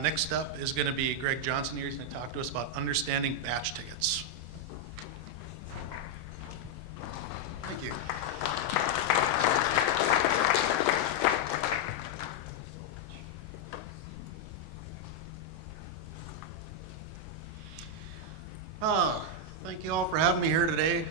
Next up is going to be Greg Johnson here. He's going to talk to us about understanding batch tickets. Thank you. Thank you all for having me here today.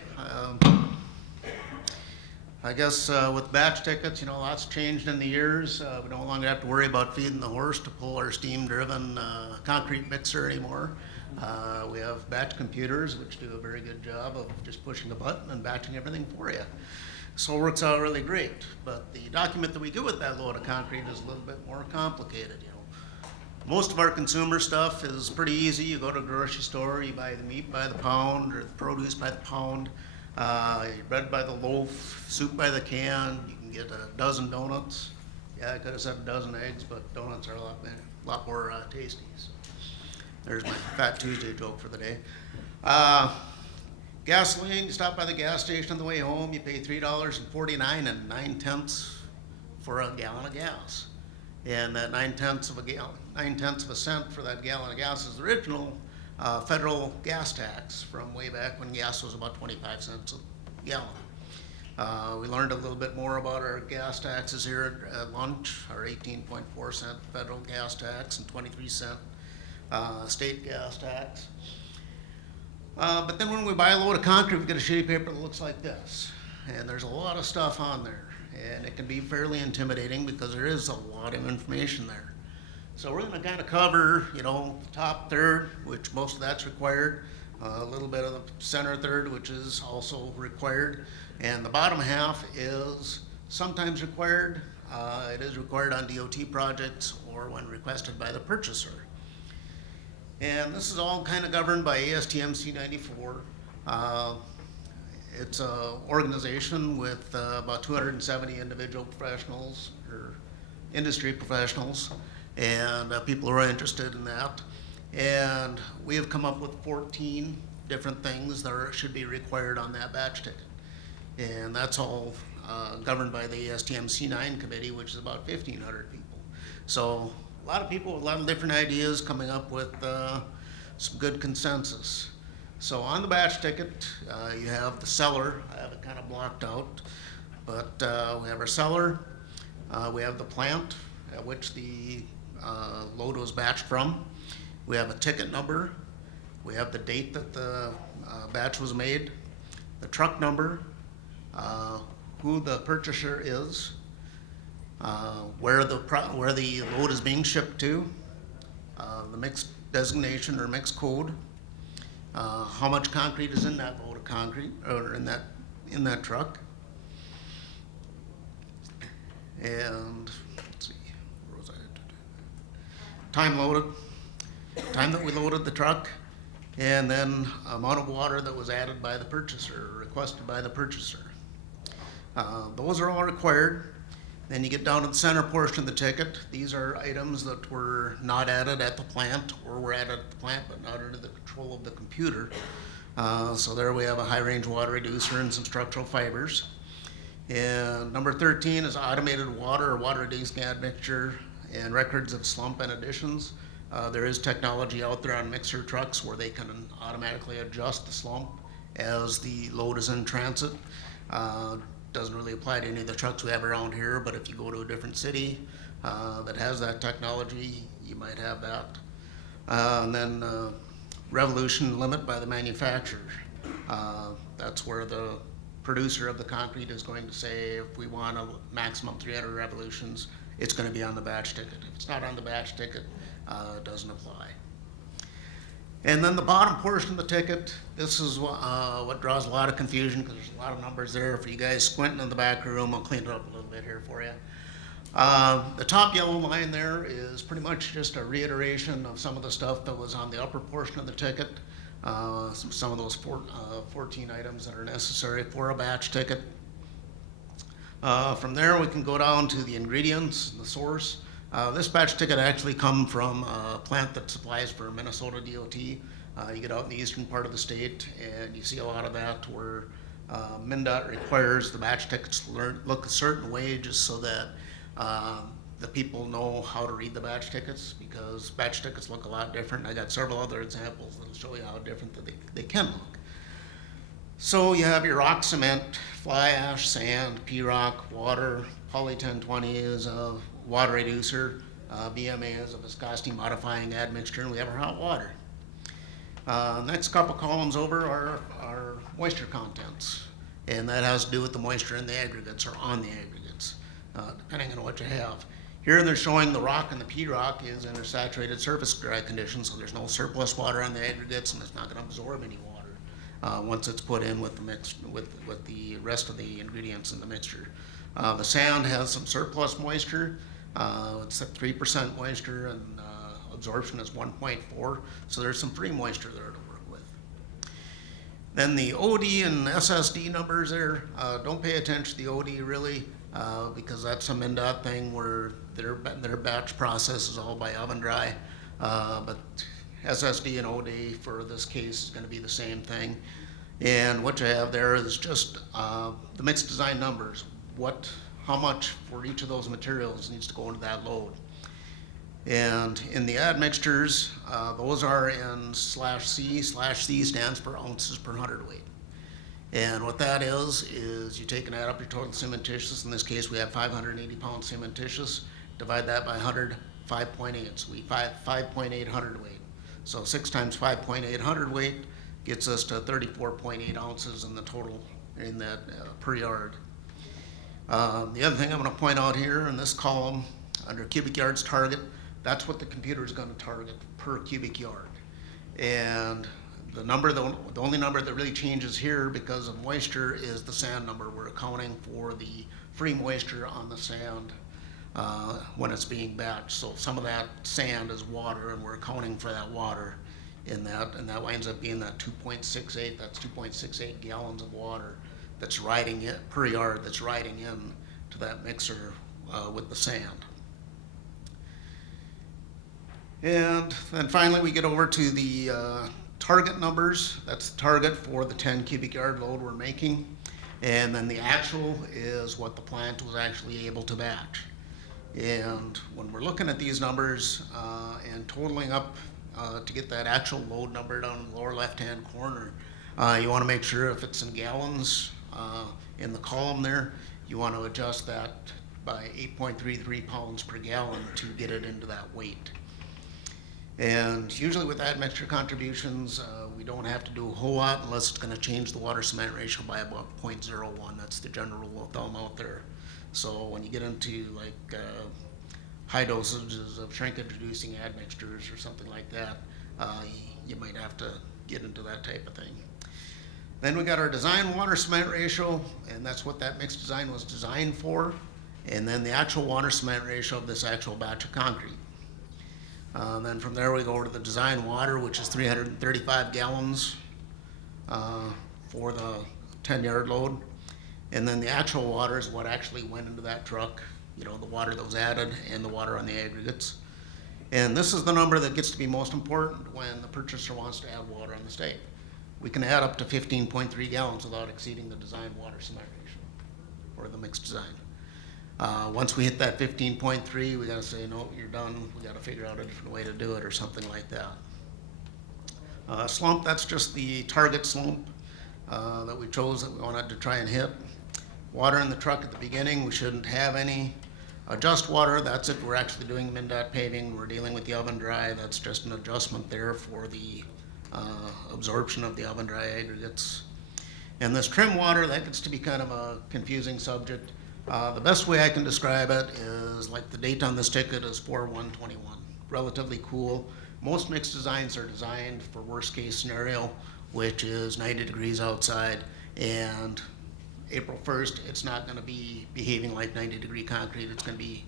I guess with batch tickets, lots changed in the years. We no longer have to worry about feeding the horse to pull our steam-driven concrete mixer anymore. We have batch computers, which do a very good job of just pushing a button and batching everything for you. So it works out really great. But the document that we do with that load of concrete is a little bit more complicated. Most of our consumer stuff is pretty easy. You go to a grocery store, you buy the meat by the pound or the produce by the pound. Bread by the loaf, soup by the can. You can get a dozen donuts. Yeah, I could have said a dozen eggs, but donuts are a lot more tasty. So there's my Fat Tuesday joke for the day. Gasoline, you stop by the gas station on the way home, you pay $3.49 and 9/10 for a gallon of gas. And that 9/10 of a cent for that gallon of gas is the original federal gas tax from way back when gas was about 25 cents a gallon. We learned a little bit more about our gas taxes here at lunch, our 18.4 cent federal gas tax and 23 cent state gas tax. But then when we buy a load of concrete, we get a sheet of paper that looks like this. And there's a lot of stuff on there. And it can be fairly intimidating because there is a lot of information there. So we're going to kind of cover, the top third, which most of that's required, a little bit of the center third, which is also required, and the bottom half is sometimes required. It is required on DOT projects or when requested by the purchaser. And this is all kind of governed by ASTM C94. It's an organization with about 270 individual professionals or industry professionals and people who are interested in that. And we have come up with 14 different things that should be required on that batch ticket. And that's all governed by the ASTM C9 committee, which is about 1,500 people. So a lot of people with a lot of different ideas coming up with some good consensus. So on the batch ticket, you have the seller. I have it kind of blocked out, but we have our seller. We have the plant at which the load was batched from. We have a ticket number. We have the date that the batch was made, the truck number, who the purchaser is, where the load is being shipped to, the mix designation or mix code, how much concrete is in that load of concrete or in that truck, and let's see, where was I? Time loaded, time that we loaded the truck, and then amount of water that was added by the purchaser, or requested by the purchaser. Those are all required. Then you get down to the center portion of the ticket. These are items that were not added at the plant or were added at the plant but not under the control of the computer. So there we have a high range water reducer and some structural fibers. And number 13 is automated water or water reducing admixture and records of slump and additions. There is technology out there on mixer trucks where they can automatically adjust the slump as the load is in transit. Doesn't really apply to any of the trucks we have around here, but if you go to a different city that has that technology, you might have that. And then revolution limit by the manufacturer. That's where the producer of the concrete is going to say if we want a maximum 300 revolutions, it's going to be on the batch ticket. If it's not on the batch ticket, it doesn't apply. And then the bottom portion of the ticket, this is what draws a lot of confusion because there's a lot of numbers there. For you guys squinting in the back room, I'll clean it up a little bit here for you. The top yellow line there is pretty much just a reiteration of some of the stuff that was on the upper portion of the ticket. Some of those 14 items that are necessary for a batch ticket. From there, we can go down to the ingredients, the source. This batch ticket actually come from a plant that supplies for Minnesota DOT. You get out in the eastern part of the state and you see a lot of that where MnDOT requires the batch tickets to look a certain way just so that the people know how to read the batch tickets, because batch tickets look a lot different. I got several other examples that'll show you how different that they can look. So you have your rock cement, fly ash, sand, P-rock, water, poly 1020 is a water reducer, BMA is a viscosity modifying admixture, and we have our hot water. Next couple columns over are our moisture contents, and that has to do with the moisture in the aggregates or on the aggregates, depending on what you have. Here they're showing the rock, and the P-rock is in a saturated surface dry condition, so there's no surplus water on the aggregates, and it's not going to absorb any water once it's put in with the mix with the rest of the ingredients in the mixture. The sand has some surplus moisture. It's at 3% moisture, and absorption is 1.4, so there's some free moisture there to work with. Then the OD and SSD numbers there, don't pay attention to the OD really, because that's some MnDOT thing where their batch process is all by oven dry, but SSD and OD for this case is going to be the same thing. And what you have there is just the mixed design numbers, how much for each of those materials needs to go into that load. And in the admixtures, those are in /C. /C stands for ounces per hundredweight. And what that is you take and add up your total cementitious. In this case, we have 580 pounds cementitious. Divide that by 100, 5.8. So we 5.8 hundredweight. So 6 times 5.8 hundredweight gets us to 34.8 ounces in the total in that per yard. The other thing I'm going to point out here in this column under cubic yards target, that's what the computer is going to target per cubic yard. And the only number that really changes here because of moisture is the sand number. We're accounting for the free moisture on the sand when it's being batched. So some of that sand is water, and we're accounting for that water in that, and that winds up being that 2.68. That's 2.68 gallons of water that's riding in per yard, that's riding in to that mixer with the sand. And then finally we get over to the target numbers. That's the target for the 10 cubic yard load we're making. And then the actual is what the plant was actually able to batch. And when we're looking at these numbers and totaling up to get that actual load number down in the lower left-hand corner, you want to make sure if it's in gallons in the column there, you want to adjust that by 8.33 pounds per gallon to get it into that weight. And usually with admixture contributions, we don't have to do a whole lot unless it's going to change the water cement ratio by about 0.01. That's the general rule of thumb out there. So when you get into like high dosages of shrinkage reducing admixtures or something like that, you might have to get into that type of thing. Then we got our design water cement ratio, and that's what that mixed design was designed for. And then the actual water cement ratio of this actual batch of concrete. Then from there we go over to the design water, which is 335 gallons for the 10-yard load. And then the actual water is what actually went into that truck, you know, the water that was added and the water on the aggregates. And this is the number that gets to be most important when the purchaser wants to add water on the state. We can add up to 15.3 gallons without exceeding the design water cement ratio, or the mixed design. Once we hit that 15.3, we got to say, no, you're done. We got to figure out a different way to do it or something like that. Slump, that's just the target slump that we chose that we wanted to try and hit. Water in the truck at the beginning, we shouldn't have any. Adjust water, that's it. We're actually doing MnDOT paving. We're dealing with the oven dry. That's just an adjustment there for the absorption of the oven dry aggregates. And this trim water, that gets to be kind of a confusing subject. The best way I can describe it is like the date on this ticket is 4/1/21. Relatively cool. Most mixed designs are designed for worst case scenario, which is 90 degrees outside, and April 1st, it's not going to be behaving like 90-degree concrete. It's going to be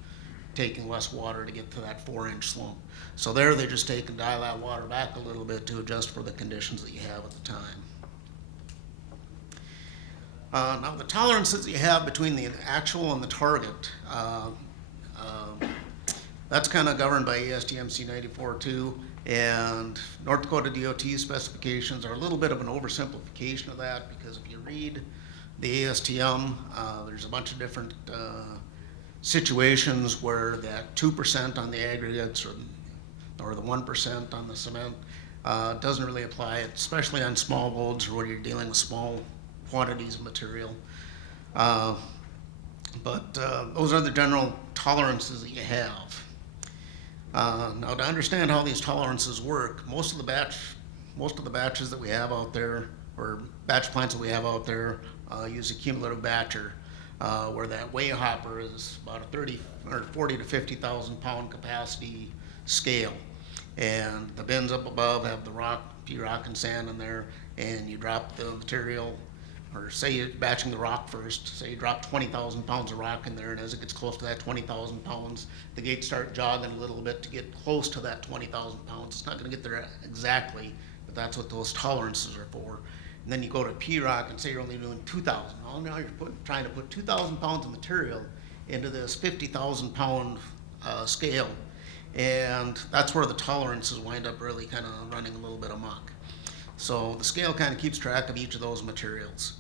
taking less water to get to that 4-inch slump. So there they just take and dial that water back a little bit to adjust for the conditions that you have at the time. Now the tolerances you have between the actual and the target, that's kind of governed by ASTM C94-2, and North Dakota DOT specifications are a little bit of an oversimplification of that, because if you read the ASTM, there's a bunch of different situations where that 2% on the aggregates or the 1% on the cement doesn't really apply, especially on small loads or where you're dealing with small quantities of material. But those are the general tolerances that you have. Now, to understand how these tolerances work, most of the batches that we have out there, or batch plants that we have out there, use a cumulative batcher, where that weigh hopper is about a 30 or 40 to 50,000 pound capacity scale, and the bins up above have the rock, P-rock, and sand in there, and you drop the material. Or say you're batching the rock first, say you drop 20,000 pounds of rock in there, and as it gets close to that 20,000 pounds, the gates start jogging a little bit to get close to that 20,000 pounds. It's not gonna get there exactly, but that's what those tolerances are for. And then you go to P-rock and say you're only doing 2,000. Well, now you're trying to put 2,000 pounds of material into this 50,000 pound scale. And that's where the tolerances wind up really kind of running a little bit amok. So the scale kind of keeps track of each of those materials.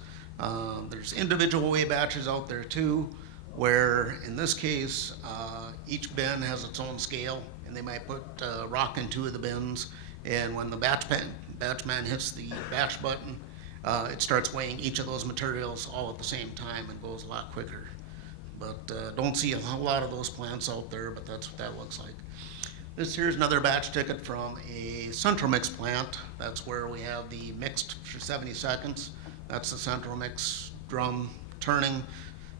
There's individual weigh batches out there too, where in this case, each bin has its own scale, and they might put rock in 2 of the bins, and when the batch man hits the batch button, it starts weighing each of those materials all at the same time and goes a lot quicker. But don't see a whole lot of those plants out there, but that's what that looks like. This here's another batch ticket from a central mix plant. That's where we have the mixed for 70 seconds. That's the central mix drum turning,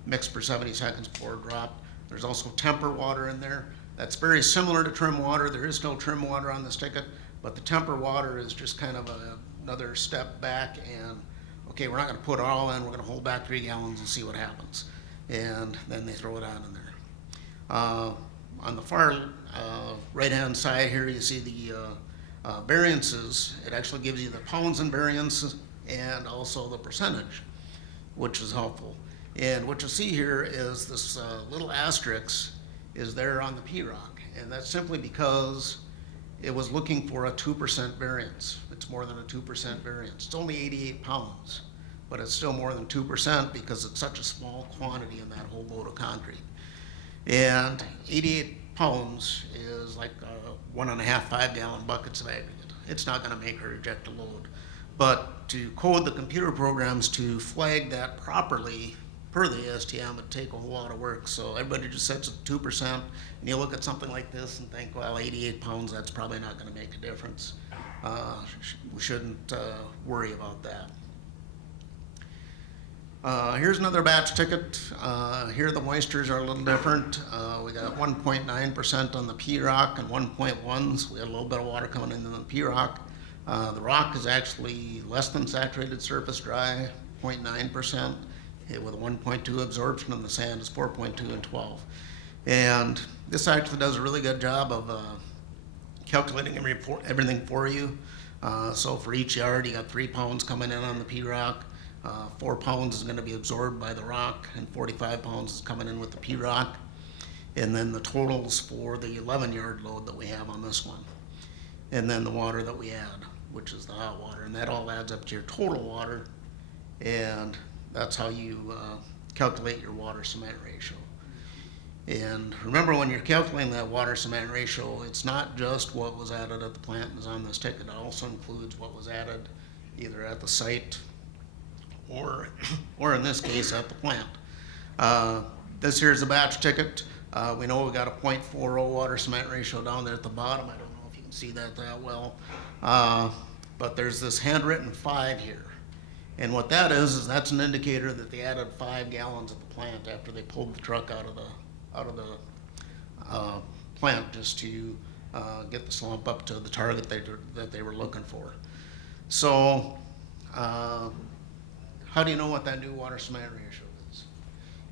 mixed for 70 seconds before drop. There's also temper water in there. That's very similar to trim water. There is no trim water on this ticket, but the temper water is just kind of another step back, and okay, we're not gonna put it all in, we're gonna hold back 3 gallons and see what happens. And then they throw it on in there. On the far right-hand side here, you see the variances. It actually gives you the pounds and variances and also the percentage, which is helpful. And what you see here is this little asterisk is there on the P-rock, and that's simply because it was looking for a 2% variance. It's more than a 2% variance. It's only 88 pounds, but it's still more than 2% because it's such a small quantity in that whole load of concrete. And 88 pounds is like 1.5 5-gallon buckets of aggregate. It's not gonna make or reject a load. But to code the computer programs to flag that properly per the ASTM would take a whole lot of work. So everybody just sets it 2%, and you look at something like this and think, well, 88 pounds, that's probably not gonna make a difference. We shouldn't worry about that. Here's another batch ticket. Here the moistures are a little different. We got 1.9% on the P-rock and 1.1s. We had a little bit of water coming into the P-rock. The rock is actually less than saturated surface dry, 0.9%, with a 1.2 absorption, and the sand is 4.2 and 12. And this actually does a really good job of calculating everything for you. So for each yard, you got 3 pounds coming in on the P-rock. 4 pounds is going to be absorbed by the rock, and 45 pounds is coming in with the P-rock. And then the totals for the 11-yard load that we have on this one. And then the water that we add, which is the hot water. And that all adds up to your total water. And that's how you calculate your water cement ratio. And remember, when you're calculating that water cement ratio, it's not just what was added at the plant and is on this ticket. It also includes what was added either at the site or in this case at the plant. This here's a batch ticket. We know we got a 0.40 water cement ratio down there at the bottom. I don't know if you can see that well. But there's this handwritten 5 here. And what that is that's an indicator that they added 5 gallons at the plant after they pulled the truck out of the plant just to get the slump up to the target that they were looking for. So how do you know what that new water cement ratio is?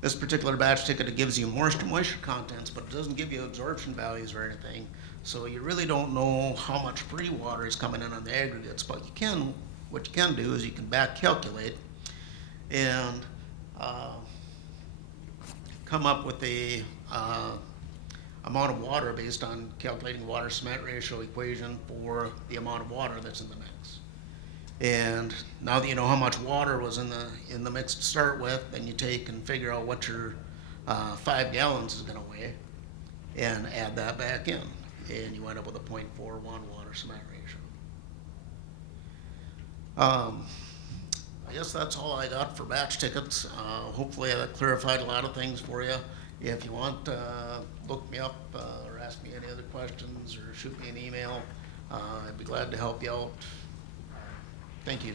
This particular batch ticket, it gives you moisture contents, but it doesn't give you absorption values or anything. So you really don't know how much free water is coming in on the aggregates, but what you can do is you can back calculate and come up with the amount of water based on calculating water cement ratio equation for the amount of water that's in the mix. And now that you know how much water was in the mix to start with, then you take and figure out what your 5 gallons is gonna weigh, and add that back in, and you wind up with a .41 water cement ratio. I guess that's all I got for batch tickets. Hopefully that clarified a lot of things for you. If you want, look me up, or ask me any other questions, or shoot me an email. I'd be glad to help you out. Thank you.